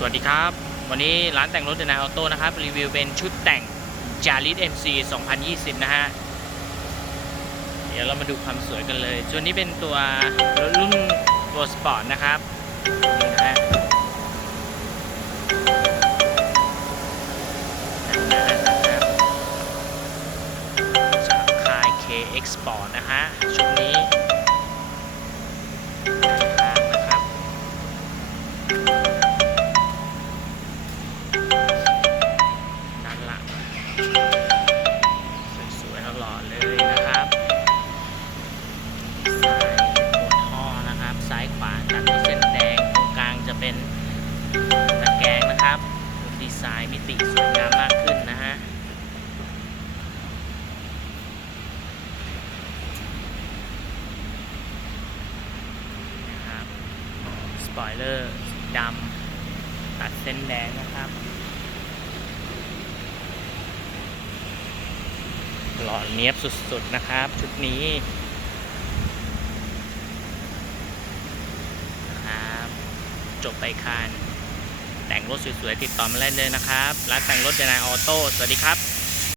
สวัสดีครับ วันนี้ร้านแต่งรถเดนาออโต้นะครับ รีวิวเป็นชุดแต่งจาริส MC 2020 นะฮะ เดี๋ยวเรามาดูความสวยกันเลยส่วนี้เป็นตัวรถรุ่นตัวสปอร์ตนะครับนี่นะฮะนะครับจากค่าย KX Sport นะฮะ ชุดนี้ ตะแกรงนะครับดีไซน์มิติสวยงามมากขึ้นนะฮะนะครับสปอยเลอร์ดำตัดเส้นแดงนะครับหล่อเนี้ยบสุดๆนะครับ ชุดนี้นะครับจบไปคัน รถสวยๆติดต่อมาได้เลยนะครับร้านแต่งรถเดนายออโต้สวัสดีครับ